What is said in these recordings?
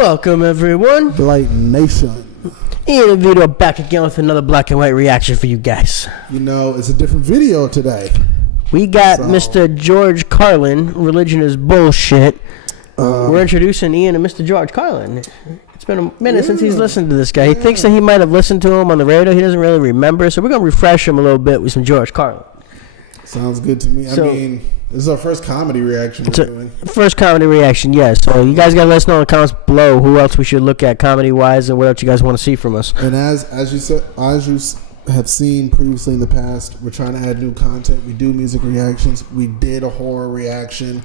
Welcome, everyone. Blite Nation. Ian and Vito back again with another black and white reaction for you guys. You know, it's a different video today. We got Mr. George Carlin, Religion is Bullshit. We're introducing Ian and Mr. George Carlin. It's been a minute since he's listened to this guy. He thinks that he might have listened to him on the radio. He doesn't really remember, so we're going to refresh him a little bit with some George Carlin. Sounds good to me. I mean, this is our first comedy reaction we're doing. First comedy reaction, yes. So you guys got to let us know in the comments below who else we should look at comedy-wise and what else you guys want to see from us. And as you have seen previously in the past, we're trying to add new content. We do music reactions. We did a horror reaction,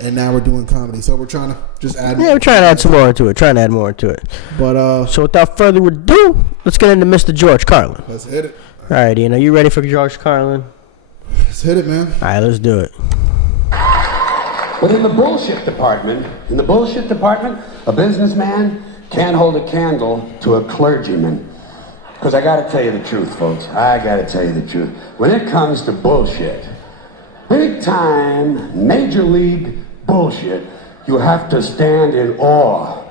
and now we're doing comedy. So we're trying to just add more. Yeah, we're trying to add some more to it. Trying to add more to it. But so without further ado, let's get into Mr. George Carlin. Let's hit it. All right, Ian, are you ready for George Carlin? Let's hit it, man. All right, let's do it. But in the bullshit department, a businessman can't hold a candle to a clergyman. Because I got to tell you the truth, folks. I got to tell you the truth. When it comes to bullshit, big time, major league bullshit, you have to stand in awe.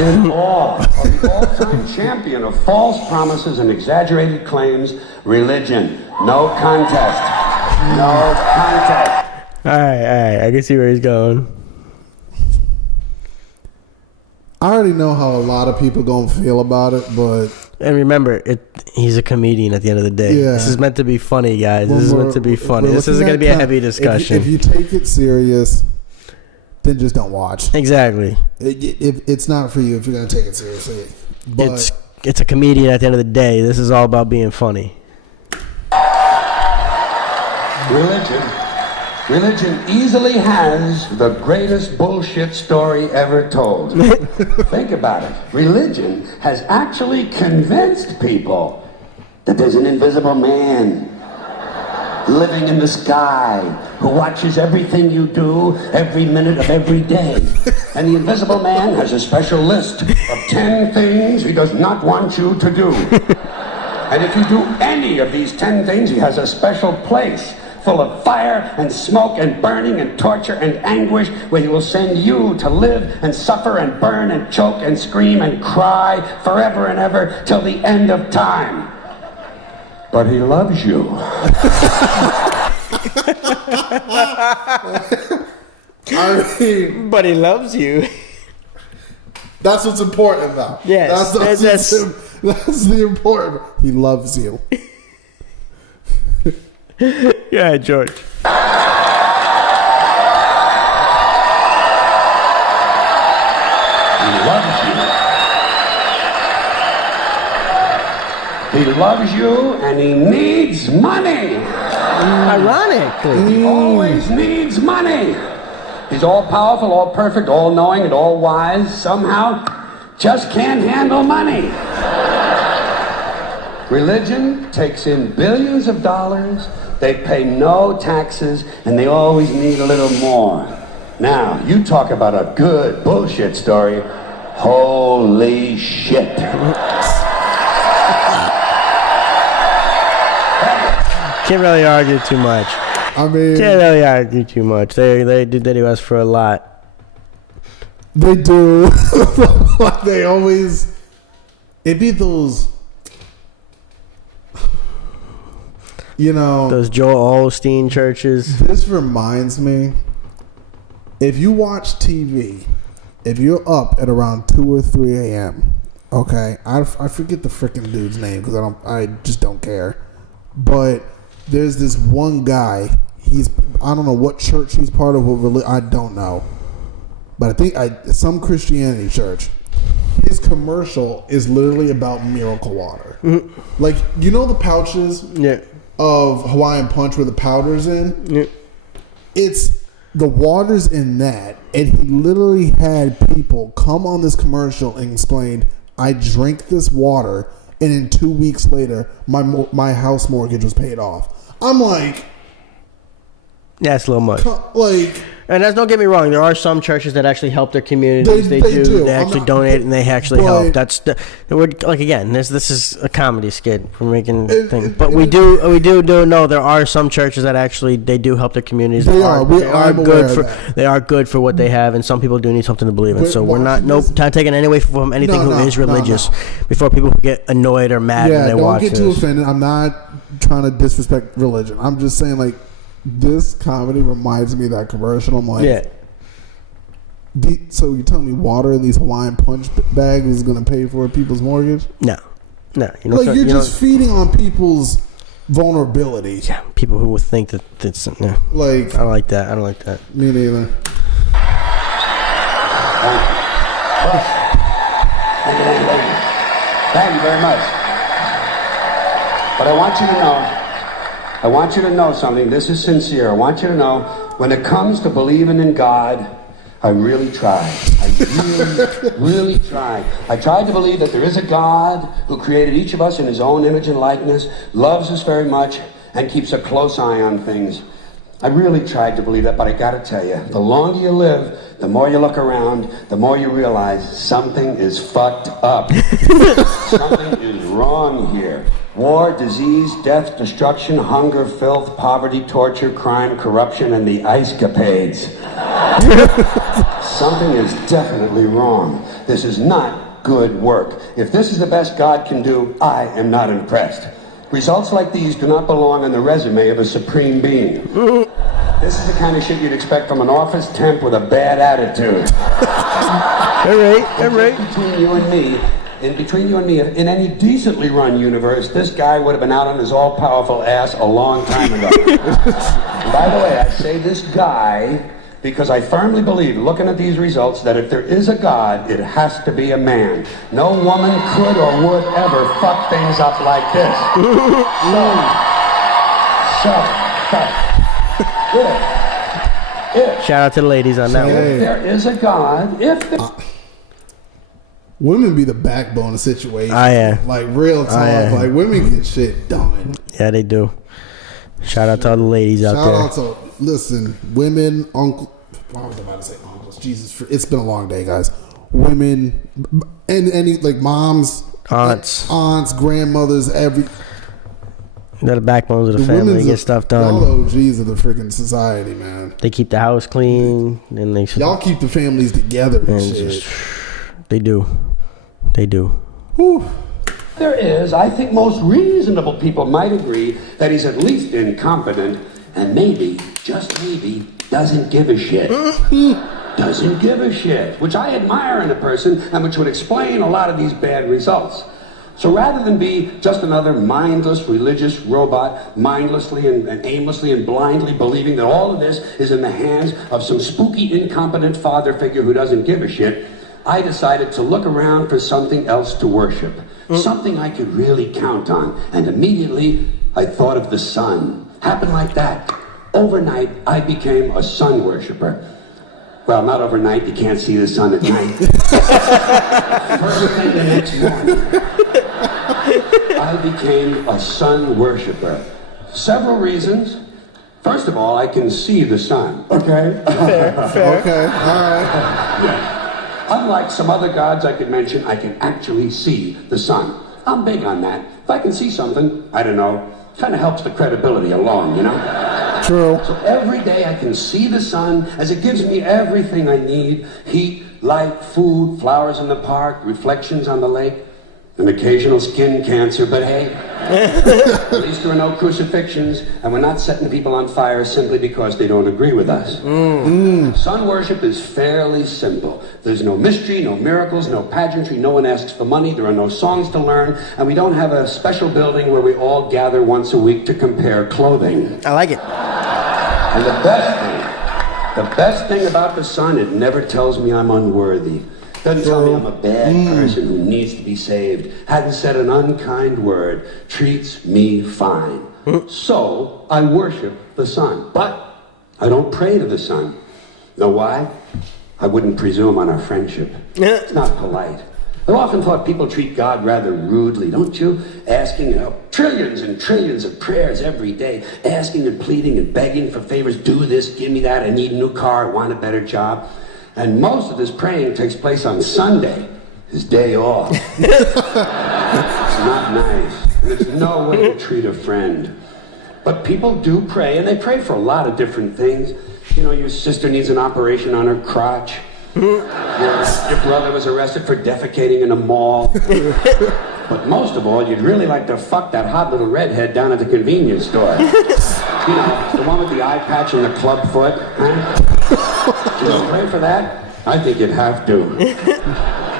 In awe of the all-time champion of false promises and exaggerated claims, religion. No contest. No contest. All right. I can see where he's going. I already know how a lot of people gonna feel about it, but... And remember, he's a comedian at the end of the day. Yeah. This is meant to be funny, guys. This is meant to be funny. This isn't going to be a heavy discussion. If you take it serious, then just don't watch. Exactly. It's not for you if you're going to take it seriously. But it's a comedian at the end of the day. This is all about being funny. Religion easily has the greatest bullshit story ever told. Think about it. Religion has actually convinced people that there's an invisible man living in the sky who watches everything you do every minute of every day. And the invisible man has a special list of 10 things he does not want you to do. And if you do any of these 10 things, he has a special place full of fire and smoke and burning and torture and anguish, where he will send you to live and suffer and burn and choke and scream and cry forever and ever till the end of time. But he loves you. I mean, but he loves you. That's what's important, though. Yes, that's the important. He loves you. Yeah, George. He loves you and he needs money. Ironically. He always needs money. He's all powerful, all perfect, all knowing, and all wise. Somehow, just can't handle money. Religion takes in billions of dollars. They pay no taxes, and they always need a little more. Now, you talk about a good bullshit story. Holy shit. Can't really argue too much. I mean... Can't really argue too much. They do us for a lot. They do. They always... It be those... You know, those Joel Osteen churches. This reminds me, if you watch TV, if you're up at around 2 or 3 a.m., okay, I forget the freaking dude's name because I just don't care. But there's this one guy. I don't know what church he's part of. I don't know, but I think some Christianity church. His commercial is literally about miracle water. Mm-hmm. Like, you know the pouches. Yeah. Of Hawaiian Punch where the powder's in. Yep. It's the water's in that, and he literally had people come on this commercial and explained, I drank this water, and in 2 weeks later, my house mortgage was paid off. I'm like, that's a little much. Like, And don't get me wrong, there are some churches that actually help their communities. They do. They actually donate and they actually help. That's like again, this is a comedy skit. We're making things, but we do know there are some churches that actually they do help their communities. They are good for what they have, and some people do need something to believe in. So we're not taking any away from anything who is religious. Before people get annoyed or mad when they watch this. Don't get too offended. I'm not trying to disrespect religion. I'm just saying like. This comedy reminds me of that commercial. I'm like, so you telling me water in these Hawaiian punch bags is going to pay for people's mortgage? No. You're just feeding on people's vulnerability. Yeah, people who will think that it's like. I don't like that. Me neither. Thank you very much. But I want you to know something. This is sincere. I want you to know, when it comes to believing in God, I really tried. I really tried. I tried to believe that there is a God who created each of us in his own image and likeness, loves us very much, and keeps a close eye on things. I really tried to believe that, but I gotta tell you, the longer you live, the more you look around, the more you realize something is fucked up. Something is wrong here. War, disease, death, destruction, hunger, filth, poverty, torture, crime, corruption, and the ice capades. Something is definitely wrong. This is not good work. If this is the best God can do, I am not impressed. Results like these do not belong on the resume of a supreme being. This is the kind of shit you'd expect from an office temp with a bad attitude. All right. Between you and me, in any decently run universe, this guy would have been out on his all-powerful ass a long time ago. And by the way, I say this guy because I firmly believe, looking at these results, that if there is a God, it has to be a man. No woman could or would ever fuck things up like this. Shout out to the ladies on that one. If there is a God, women be the backbone of situations. Like real talk. Like women get shit done. Yeah, they do. Shout out to all the ladies out there. Shout out to women, I was about to say uncles. Jesus, it's been a long day, guys. Women and any like moms, aunts, grandmothers, they're the backbones of the family. They get stuff done. Y'all OGs of the freaking society, man. They keep the house clean, and y'all keep the families together and shit. They do. Whew. There is, I think most reasonable people might agree that he's at least incompetent and maybe, just maybe, doesn't give a shit. Doesn't give a shit, which I admire in a person and which would explain a lot of these bad results. So rather than be just another mindless religious robot, mindlessly and aimlessly and blindly believing that all of this is in the hands of some spooky, incompetent father figure who doesn't give a shit, I decided to look around for something else to worship. Something I could really count on. And immediately, I thought of the sun. Happened like that. Overnight, I became a sun worshiper. Well, not overnight. You can't see the sun at night. First thing the next morning, I became a sun worshiper. Several reasons. First of all, I can see the sun. Okay? Fair. Okay, all right. Unlike some other gods I could mention, I can actually see the sun. I'm big on that. If I can see something, I don't know, kind of helps the credibility along, you know? True. So every day I can see the sun as it gives me everything I need. Heat, light, food, flowers in the park, reflections on the lake, an occasional skin cancer, but hey, at least there are no crucifixions, and we're not setting people on fire simply because they don't agree with us. Sun worship is fairly simple. There's no mystery, no miracles, no pageantry, no one asks for money, there are no songs to learn, and we don't have a special building where we all gather once a week to compare clothing. I like it. And the best thing about the sun, it never tells me I'm unworthy. Doesn't tell me I'm a bad person who needs to be saved. Hadn't said an unkind word. Treats me fine. So I worship the sun. But I don't pray to the sun. Know why? I wouldn't presume on our friendship. It's not polite. I've often thought people treat God rather rudely, don't you? Asking trillions and trillions of prayers every day, asking and pleading and begging for favors. Do this, give me that, I need a new car, I want a better job. And most of this praying takes place on Sunday, his day off. It's not nice. And it's no way to treat a friend. But people do pray, and they pray for a lot of different things. You know, your sister needs an operation on her crotch. Your brother was arrested for defecating in a mall. But most of all, you'd really like to fuck that hot little redhead down at the convenience store. You know, the one with the eye patch and the club foot. Huh? You don't pray for that? I think you'd have to.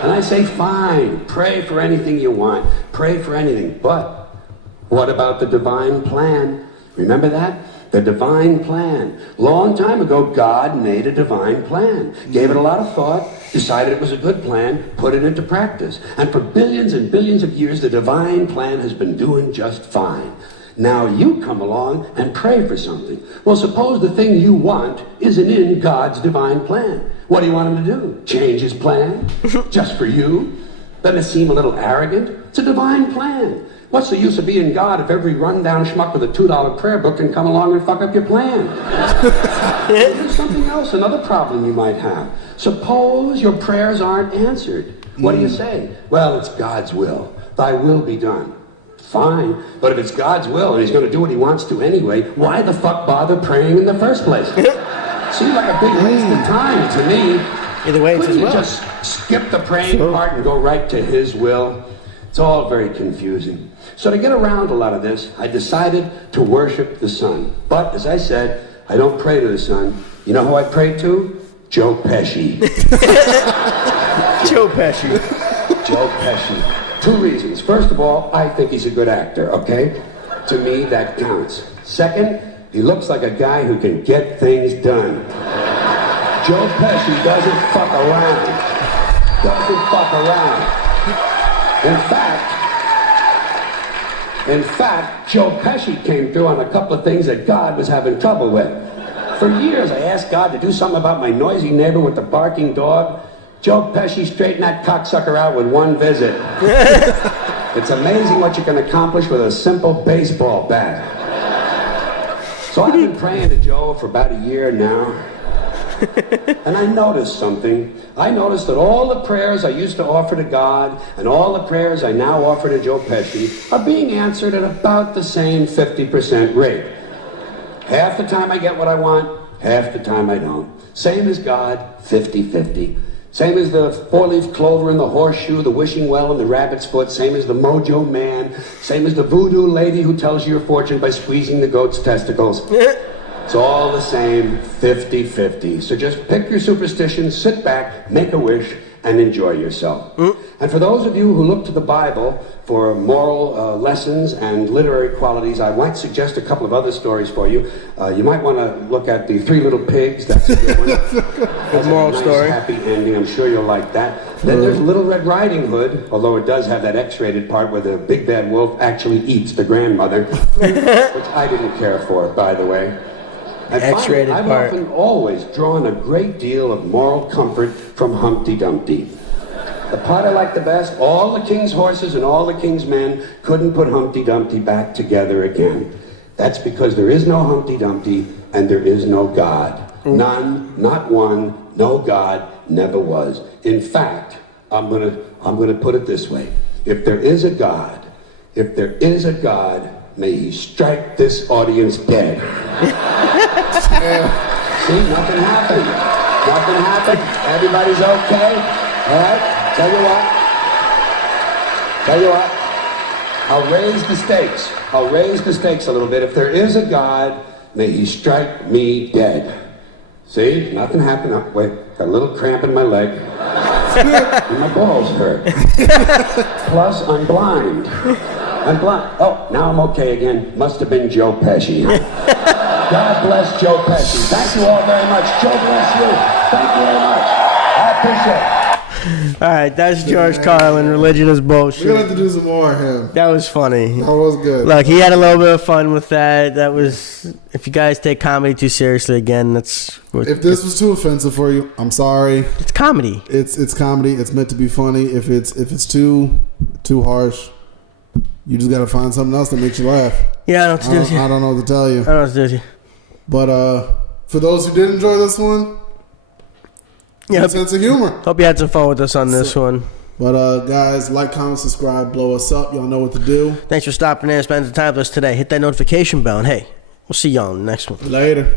And I say, fine, pray for anything you want. Pray for anything. But what about the divine plan? Remember that? The divine plan. Long time ago, God made a divine plan. Gave it a lot of thought, decided it was a good plan, put it into practice. And for billions and billions of years, the divine plan has been doing just fine. Now you come along and pray for something. Well, suppose the thing you want isn't in God's divine plan. What do you want him to do? Change his plan? Just for you? Doesn't it seem a little arrogant? It's a divine plan. What's the use of being God if every rundown schmuck with a $2 prayer book can come along and fuck up your plan? Here's something else, another problem you might have. Suppose your prayers aren't answered. What do you say? Well, it's God's will. Thy will be done. Fine, but if it's God's will and he's going to do what he wants to anyway, why the fuck bother praying in the first place? Seems like a big waste of time to me. Either way, it's his will. Couldn't you just skip the praying part and go right to his will? It's all very confusing. So to get around a lot of this, I decided to worship the sun. But, as I said, I don't pray to the sun. You know who I pray to? Joe Pesci. Joe Pesci. Joe Pesci. 2 reasons. First of all, I think he's a good actor, okay? To me, that counts. Second, he looks like a guy who can get things done. Joe Pesci doesn't fuck around. Doesn't fuck around. In fact, Joe Pesci came through on a couple of things that God was having trouble with. For years, I asked God to do something about my noisy neighbor with the barking dog. Joe Pesci straightened that cocksucker out with 1 visit. It's amazing what you can accomplish with a simple baseball bat. So I've been praying to Joe for about a year now. And I noticed something. I noticed that all the prayers I used to offer to God and all the prayers I now offer to Joe Pesci are being answered at about the same 50% rate. Half the time I get what I want, half the time I don't. Same as God, 50-50. Same as the 4-leaf clover and the horseshoe, the wishing well and the rabbit's foot. Same as the mojo man. Same as the voodoo lady who tells you your fortune by squeezing the goat's testicles. It's all the same, 50-50. So just pick your superstition, sit back, make a wish, and enjoy yourself. And for those of you who look to the Bible for moral lessons and literary qualities, I might suggest a couple of other stories for you. You might want to look at the 3 Little Pigs. That's a good one. That's moral a nice, story. Happy ending. I'm sure you'll like that. Then there's Little Red Riding Hood, although it does have that X-rated part where the big bad wolf actually eats the grandmother, which I didn't care for, by the way. And X-rated finally, part. I've often always drawn a great deal of moral comfort from Humpty Dumpty. The part I like the best, all the king's horses and all the king's men couldn't put Humpty Dumpty back together again. That's because there is no Humpty Dumpty and there is no God. None, not one, no God, never was. In fact, I'm gonna put it this way. If there is a God, may he strike this audience dead. See, nothing happened. Nothing happened. Everybody's okay. All right? Tell you what. I'll raise the stakes a little bit. If there is a God, may he strike me dead. See? Nothing happened. Oh, wait, got a little cramp in my leg. And my balls hurt. Plus, I'm blind. Oh, now I'm okay again. Must have been Joe Pesci. God bless Joe Pesci. Thank you all very much. Joe bless you. Thank you very much. I appreciate it. All right, that's George Carlin. Religion is bullshit. We're gonna have to do some more of him. That was funny. That was good. Look, he had a little bit of fun with that. That was. If you guys take comedy too seriously, again, that's. If this was too offensive for you, I'm sorry. It's comedy. It's comedy. It's meant to be funny. If it's too harsh, you just gotta find something else that makes you laugh. Yeah, I don't know what to do with you. I don't know what to tell you. I don't know what to do with you. But for those who did enjoy this one, Yeah, sense of humor. Hope you had some fun with us on this one. But guys, like, comment, subscribe, blow us up. Y'all know what to do. Thanks for stopping in and spending the time with us today. Hit that notification bell, and hey, we'll see y'all on the next one. Later.